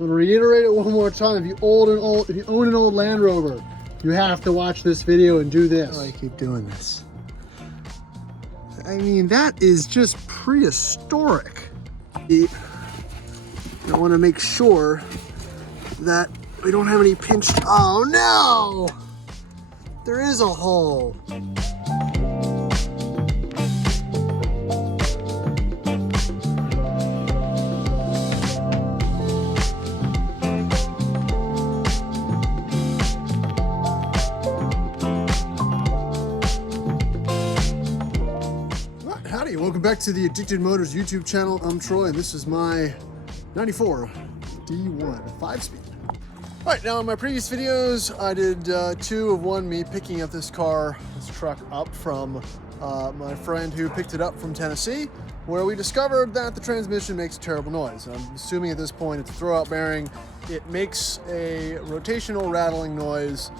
I'm gonna reiterate it one more time. If you own an old Land Rover, you have to watch this video and do this. Oh, I keep doing this. I mean, that is just prehistoric. I want to make sure that we don't have any pinched. Oh no! There is a hole. Howdy, welcome back to the Addicted Motors YouTube channel. I'm Troy, and this is my 94 D1 5-speed. All right, now in my previous videos, I did two of one, me picking up this truck up from my friend who picked it up from Tennessee, where we discovered that the transmission makes a terrible noise. I'm assuming at this point it's a throwout bearing. It makes a rotational rattling noise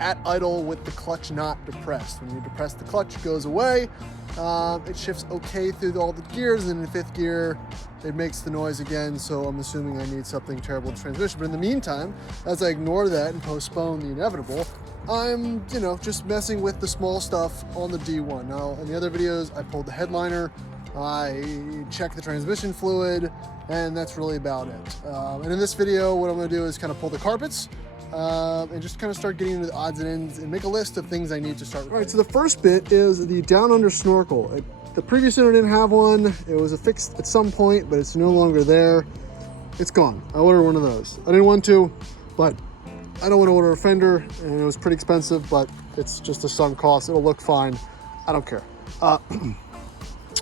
at idle with the clutch not depressed. When you depress the clutch, it goes away. It shifts okay through all the gears, and in fifth gear, it makes the noise again, so I'm assuming I need something terrible in the transmission. But in the meantime, as I ignore that and postpone the inevitable, I'm, just messing with the small stuff on the D1. Now, in the other videos, I pulled the headliner, I checked the transmission fluid, and that's really about it. And in this video, what I'm gonna do is kind of pull the carpets, and just kind of start getting into the odds and ends and make a list of things I need to start with. All right, so the first bit is the down under snorkel. The previous owner didn't have one. It was affixed at some point, but it's no longer there. It's gone. I ordered one of those. I didn't want to, but I don't want to order a fender, and it was pretty expensive, but it's just a sunk cost. It'll look fine. I don't care.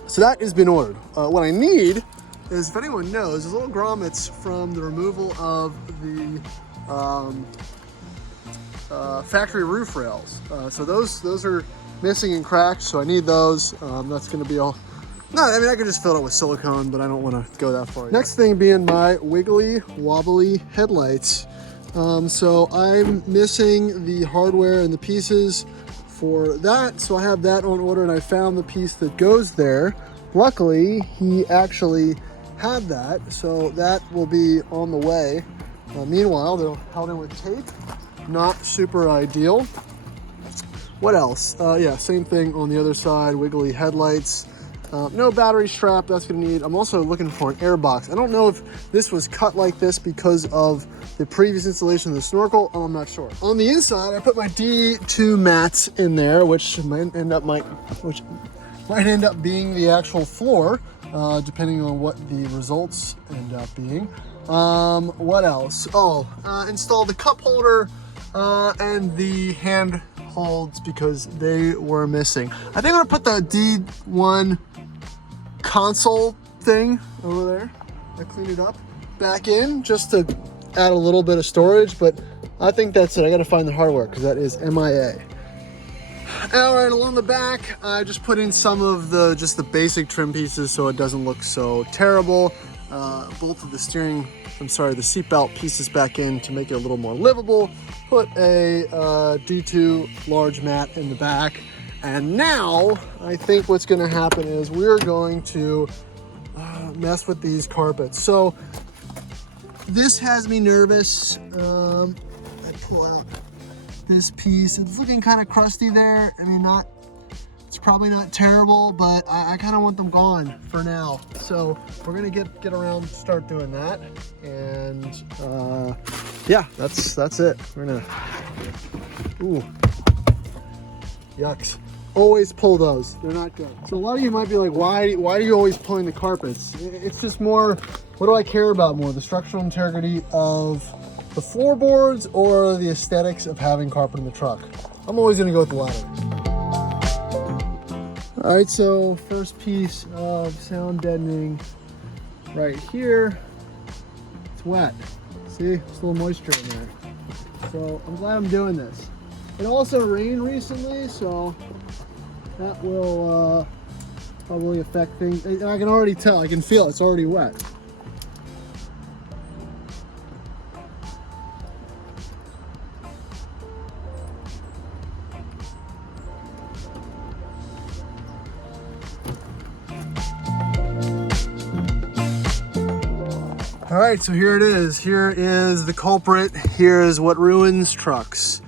So that has been ordered. What I need is, if anyone knows, there's little grommets from the removal of the factory roof rails. So those are missing and cracked, so I need those. That's gonna be all. No, I mean, I could just fill it with silicone, but I don't want to go that far yet. Next thing being my wiggly wobbly headlights. So I'm missing the hardware and the pieces for that, so I have that on order, and I found the piece that goes there. Luckily, he actually had that, so that will be on the way. Meanwhile, they're held in with tape. Not super ideal. What else? Yeah, same thing on the other side, wiggly headlights. No battery strap, that's gonna need. I'm also looking for an air box. I don't know if this was cut like this because of the previous installation of the snorkel. I'm not sure. On the inside, I put my D2 mats in there, which might end up being the actual floor, depending on what the results end up being. What else? Install the cup holder and the hand holds because they were missing. I think I'm gonna put the D1 console thing over there. I cleaned it up back in just to add a little bit of storage, but I think that's it. I gotta find the hardware because that is MIA. All right, along the back, I just put in some of the basic trim pieces so it doesn't look so terrible. Bolted the seatbelt pieces back in to make it a little more livable. Put a D2 large mat in the back. And now, I think what's gonna happen is we're going to mess with these carpets. So, this has me nervous. I pull out this piece. It's looking kind of crusty there. I mean, it's probably not terrible, but I kind of want them gone for now. So we're gonna get around, start doing that, and yeah, that's it. We're gonna. Ooh, yucks! Always pull those. They're not good. So a lot of you might be like, why are you always pulling the carpets? It's just more. What do I care about more? The structural integrity of the floorboards or the aesthetics of having carpet in the truck? I'm always gonna go with the latter. All right, so first piece of sound deadening right here. It's wet. See, there's a little moisture in there. So I'm glad I'm doing this. It also rained recently, so that will probably affect things. And I can already tell, I can feel it's already wet. All right, so here it is. Here is the culprit. Here is what ruins trucks.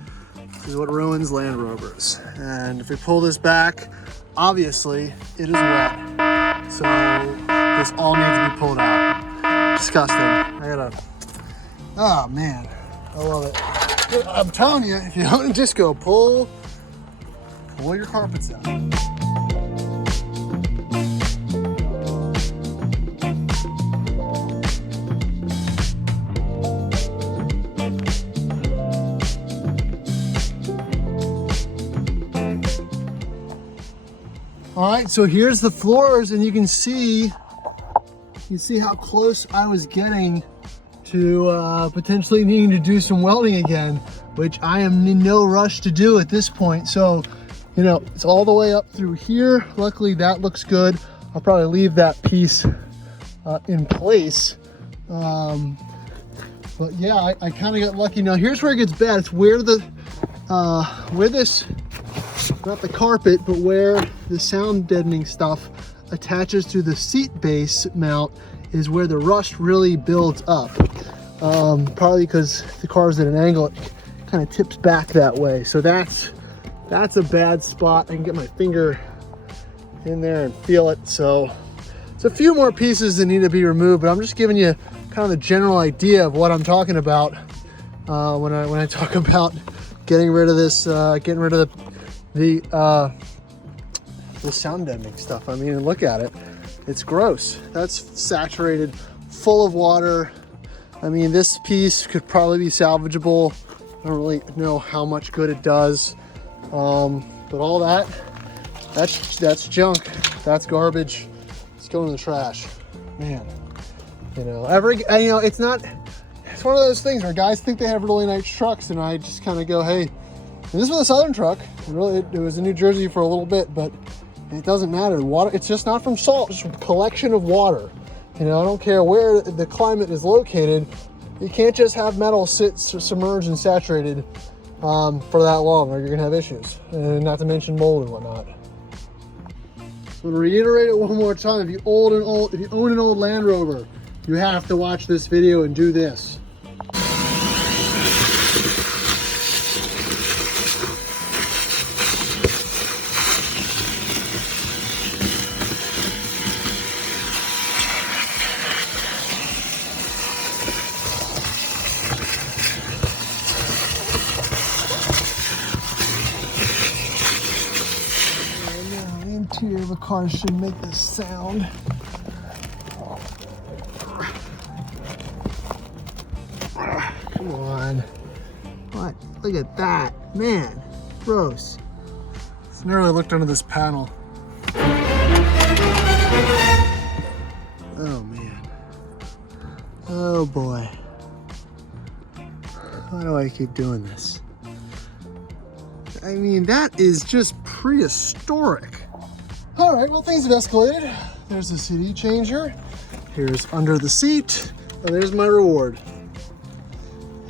This is what ruins Land Rovers. And if we pull this back, obviously it is wet. So this all needs to be pulled out. Disgusting. Oh man, I love it. I'm telling you, if you own a disco, pull your carpets out. All right, so here's the floors, and you can see how close I was getting to potentially needing to do some welding again, which I am in no rush to do at this point. So, you know, it's all the way up through here. Luckily, that looks good. I'll probably leave that piece in place. But yeah, I kind of got lucky. Now, here's where it gets bad. It's where this, not the carpet, but where the sound deadening stuff attaches to the seat base mount is where the rust really builds up. Probably because the car's at an angle, it kind of tips back that way. So that's a bad spot. I can get my finger in there and feel it. So it's a few more pieces that need to be removed, but I'm just giving you kind of the general idea of what I'm talking about when I talk about getting rid of this, getting rid of the sound deadening stuff. I mean, look at it. It's gross. That's saturated, full of water. I mean, this piece could probably be salvageable. I don't really know how much good it does. But all that's junk. That's garbage. It's going in the trash. Man, you know, it's one of those things where guys think they have really nice trucks, and I just kind of go, hey, and this was a Southern truck. It was in New Jersey for a little bit, but it doesn't matter. Water, it's just not from salt, it's a collection of water. You know, I don't care where the climate is located. You can't just have metal sit submerged and saturated for that long, or you're gonna have issues. And not to mention mold and whatnot. I'm gonna reiterate it one more time. If you own an old Land Rover, you have to watch this video and do this. Interior of a car should make this sound. Come on. What? Look at that. Man, gross. I've never really looked under this panel. Oh man. Oh boy. Why do I keep doing this? I mean, that is just prehistoric. All right, well, things have escalated. There's the CD changer. Here's under the seat, and there's my reward.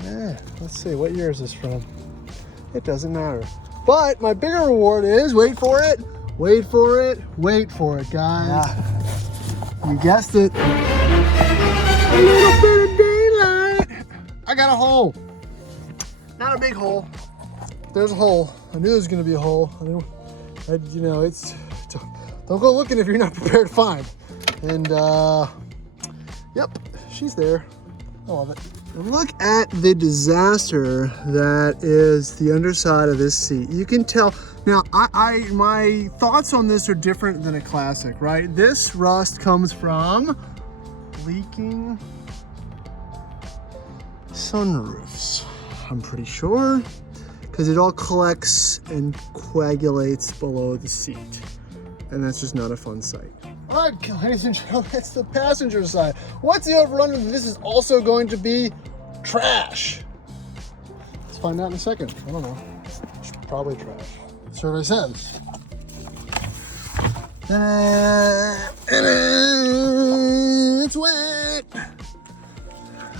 Yeah, let's see, what year is this from? It doesn't matter. But my bigger reward is, wait for it, guys. Yeah. You guessed it. A little bit of daylight. I got a hole. Not a big hole. There's a hole. I knew there was gonna be a hole. You know, don't go looking if you're not prepared to find. And yep, she's there. I love it. Look at the disaster that is the underside of this seat. You can tell. Now, my thoughts on this are different than a classic, right? This rust comes from leaking sunroofs, I'm pretty sure, because it all collects and coagulates below the seat. And that's just not a fun sight. All right, ladies and gentlemen, it's the passenger side. What's the over-under? This is also going to be trash. Let's find out in a second. I don't know. It's probably trash. Survey says. It's wet.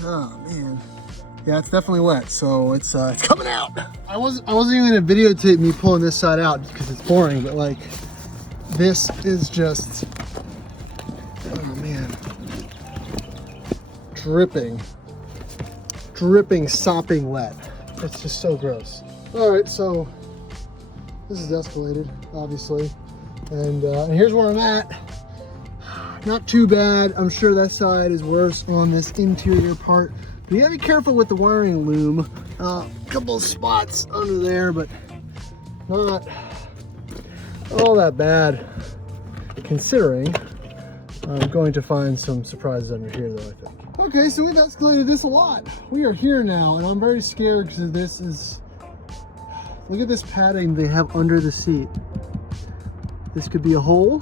Oh man. Yeah, it's definitely wet, so it's coming out. I wasn't even gonna videotape me pulling this side out because it's boring, but like, this is just, oh man, dripping, sopping wet. It's just so gross. All right, so this is escalated, obviously. And here's where I'm at. Not too bad. I'm sure that side is worse on this interior part. But you gotta be careful with the wiring loom. A couple of spots under there, but not all that bad, considering I'm going to find some surprises under here though, I think. Okay, so we've escalated this a lot. We are here now, and I'm very scared because this is, look at this padding they have under the seat. This could be a hole,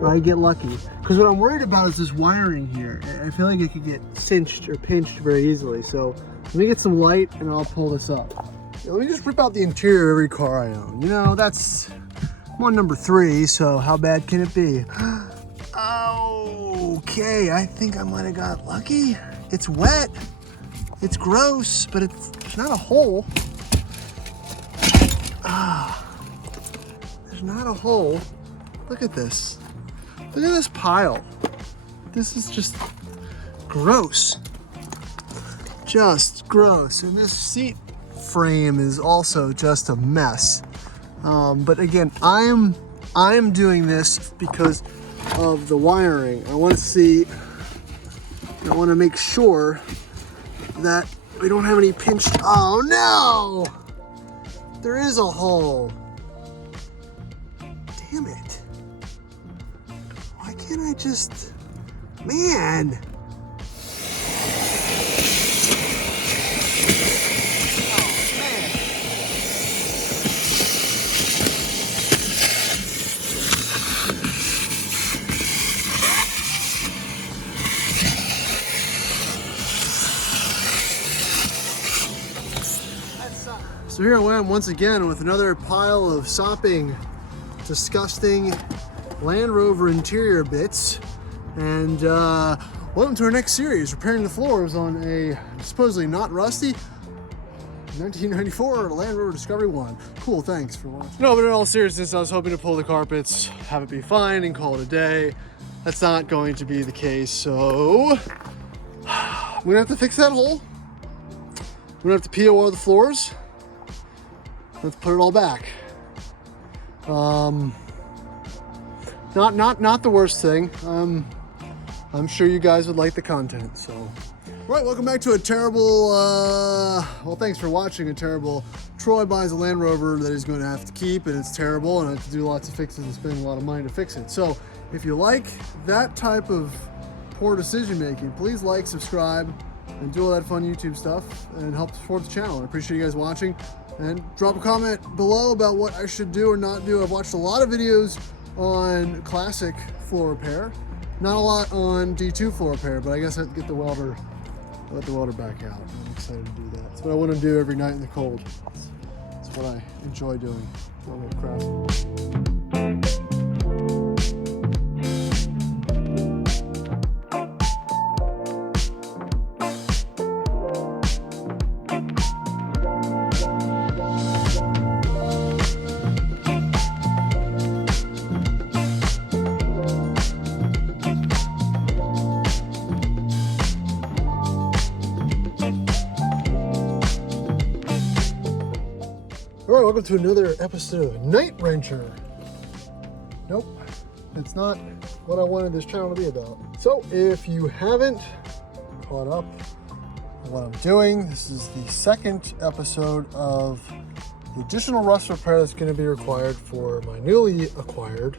or I get lucky. Because what I'm worried about is this wiring here. I feel like it could get cinched or pinched very easily. So let me get some light and I'll pull this up. Let me just rip out the interior of every car I own. You know, that's one number 3, so how bad can it be? Okay, I think I might have got lucky. It's wet, it's gross, but it's not a hole. There's not a hole. Look at this. Look at this pile. This is just gross. Just gross. And this seat frame is also just a mess. But again, I am doing this because of the wiring. I want to make sure that we don't have any pinched. Oh no! There is a hole. Damn it. Why can't I just, man. So here I am once again with another pile of sopping, disgusting Land Rover interior bits. And welcome to our next series, repairing the floors on a supposedly not rusty 1994 Land Rover Discovery 1. Cool, thanks for watching. No, but in all seriousness, I was hoping to pull the carpets, have it be fine, and call it a day. That's not going to be the case, so I'm gonna have to fix that hole. I'm gonna have to POR the floors. Let's put it all back. Not the worst thing. I'm sure you guys would like the content, so. All right, welcome back to a terrible, well, thanks for watching a terrible Troy buys a Land Rover that he's going to have to keep, and it's terrible, and I have to do lots of fixes and spend a lot of money to fix it. So if you like that type of poor decision making, please like, subscribe, and do all that fun YouTube stuff, and help support the channel. I appreciate you guys watching. And drop a comment below about what I should do or not do. I've watched a lot of videos on classic floor repair, not a lot on D2 floor repair, but I guess I have to get the welder, let the welder back out. I'm excited to do that. It's what I want to do every night in the cold. It's what I enjoy doing. A little crafty. All right, welcome to another episode of Night Wrencher. Nope, that's not what I wanted this channel to be about. So if you haven't caught up on what I'm doing, this is the second episode of the additional rust repair that's going to be required for my newly acquired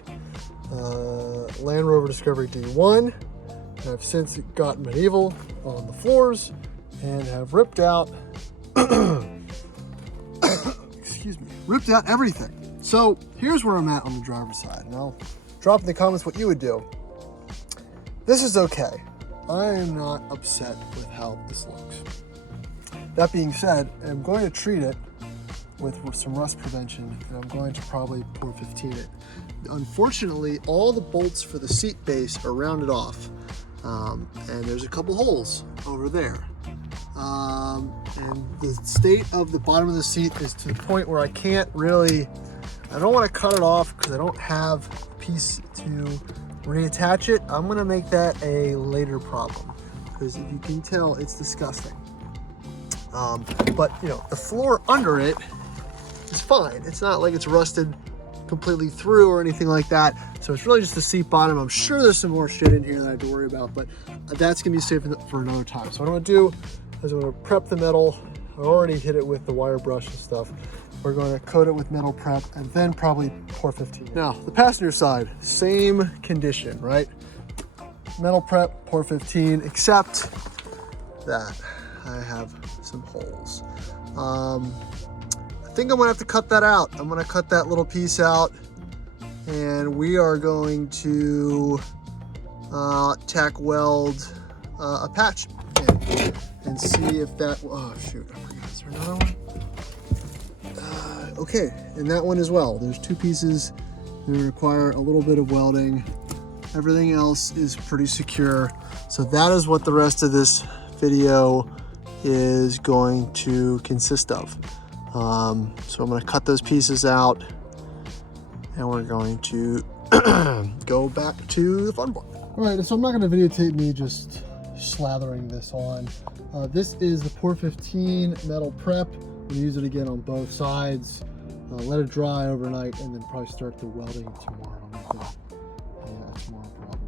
Land Rover Discovery D1. And I've since got medieval on the floors and have ripped out ripped out everything. So here's where I'm at on the driver's side. And I'll drop in the comments what you would do. This is okay. I am not upset with how this looks. That being said, I'm going to treat it with some rust prevention, and I'm going to probably pour 15 it. Unfortunately, all the bolts for the seat base are rounded off. And there's a couple holes over there. And the state of the bottom of the seat is to the point where I can't really, I don't want to cut it off because I don't have a piece to reattach it. I'm going to make that a later problem. because if you can tell, it's disgusting. But you know, the floor under it is fine. It's not like it's rusted completely through or anything like that. So it's really just the seat bottom. I'm sure there's some more shit in here that I have to worry about, but that's gonna be saved for another time. So what I'm gonna do is I'm gonna prep the metal. I already hit it with the wire brush and stuff. We're going to coat it with metal prep and then probably pour 15. Now, the passenger side, same condition, right? Metal prep, pour 15, except that I have some holes. I think I'm gonna have to cut that out. I'm gonna cut that little piece out, and we are going to tack weld a patch in and see if that, oh shoot, I forgot, is there another one? Okay, and that one as well. There's two pieces that require a little bit of welding. Everything else is pretty secure. So that is what the rest of this video is going to consist of. So I'm gonna cut those pieces out and we're going to go back to the fun part. All right, so I'm not gonna videotape me just slathering this on. This is the Pour 15 metal prep. We'll use it again on both sides. Let it dry overnight and then probably start the welding tomorrow. Tomorrow probably.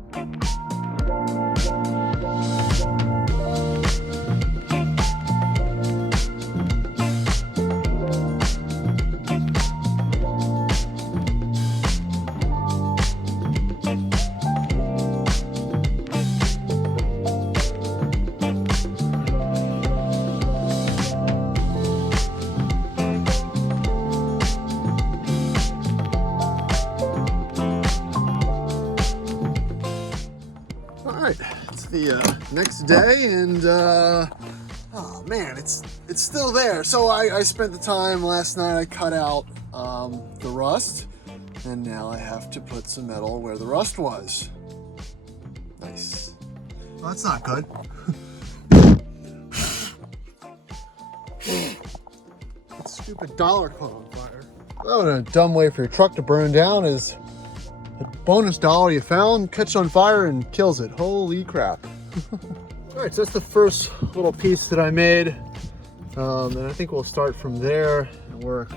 It's the next day, and oh man, it's still there. So I spent the time last night. I cut out the rust, and now I have to put some metal where the rust was. Nice. Well, that's not good. That stupid dollar caught on fire. Oh, and a dumb way for your truck to burn down is a bonus dollar you found catches on fire and kills it. Holy crap. All right, so that's the first little piece that I made. And I think we'll start from there and work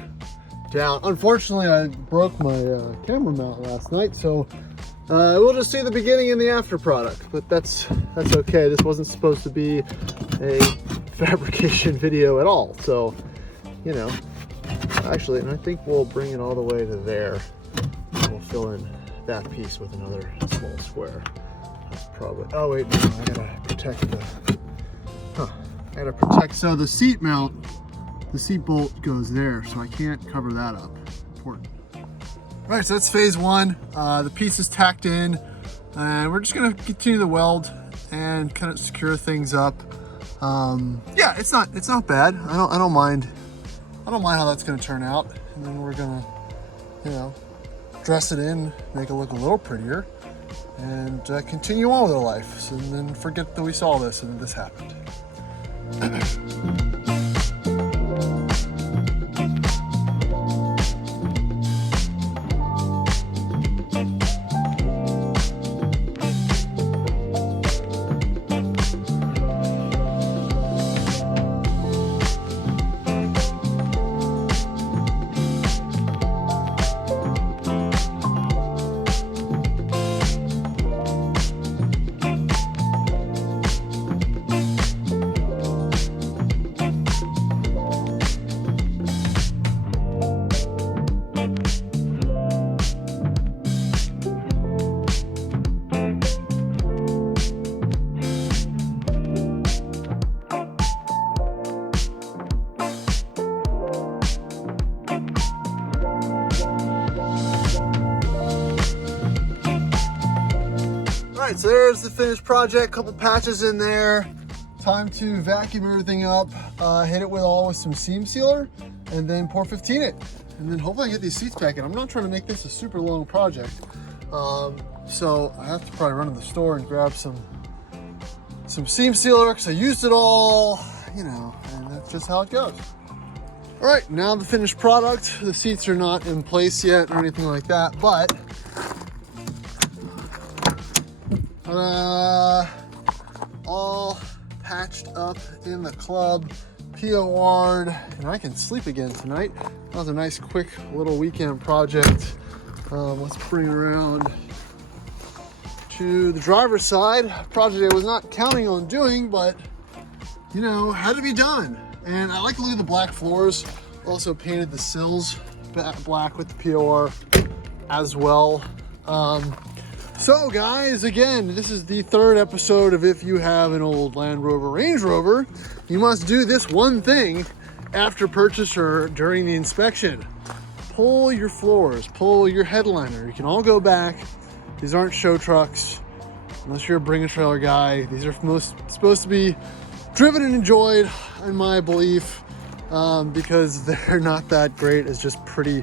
down. Unfortunately, I broke my camera mount last night, so we'll just see the beginning and the after product, but that's okay. This wasn't supposed to be a fabrication video at all. So, you know, actually, and I think we'll bring it all the way to there. We'll fill in that piece with another small square. That's probably, oh wait, no, I gotta protect so the seat mount, the seat bolt goes there, so I can't cover that up. Important. All right, so that's phase one. The piece is tacked in, and we're just gonna continue the weld and kind of secure things up. Yeah, it's not bad. I don't mind how that's gonna turn out, and then we're gonna, you know, dress it in, make it look a little prettier, and continue on with our life. And then forget that we saw this and this happened. Alright, so there's the finished project, couple patches in there. Time to vacuum everything up, hit it with some seam sealer, and then pour 15 it. And then hopefully I get these seats back in. I'm not trying to make this a super long project. So I have to probably run to the store and grab some seam sealer because I used it all, you know, and that's just how it goes. All right, now the finished product. The seats are not in place yet or anything like that, but all patched up in the club, POR'd, and I can sleep again tonight. That was a nice quick little weekend project. Let's bring it around to the driver's side. Project I was not counting on doing, but you know, had to be done. And I like to look at the black floors. Also painted the sills black with the POR as well. So guys, again, this is the third episode of if you have an old Land Rover, Range Rover, you must do this one thing after purchase or during the inspection. Pull your floors, pull your headliner. You can all go back. These aren't show trucks, unless you're a bring a trailer guy. These are supposed to be driven and enjoyed, in my belief, because they're not that great as just pretty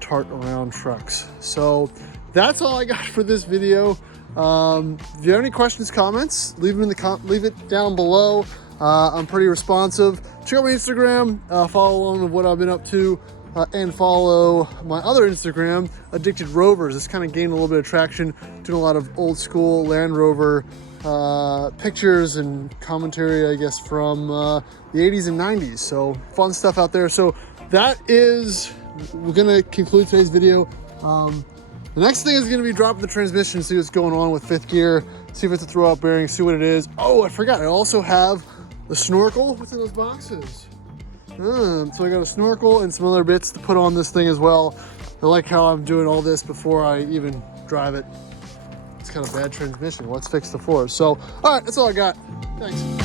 tart around trucks. So that's all I got for this video. If you have any questions, comments, leave it down below. I'm pretty responsive. Check out my Instagram, follow along with what I've been up to, and follow my other Instagram, Addicted Rovers. It's kind of gained a little bit of traction, doing a lot of old school Land Rover pictures and commentary, I guess, from the 80s and 90s. So fun stuff out there. So we're gonna conclude today's video. The next thing is gonna be dropping the transmission, see what's going on with fifth gear, see if it's a throwout bearing, see what it is. Oh, I forgot, I also have the snorkel. What's in those boxes? So I got a snorkel and some other bits to put on this thing as well. I like how I'm doing all this before I even drive it. It's kind of bad transmission. Let's fix the floor. So, all right, that's all I got. Thanks.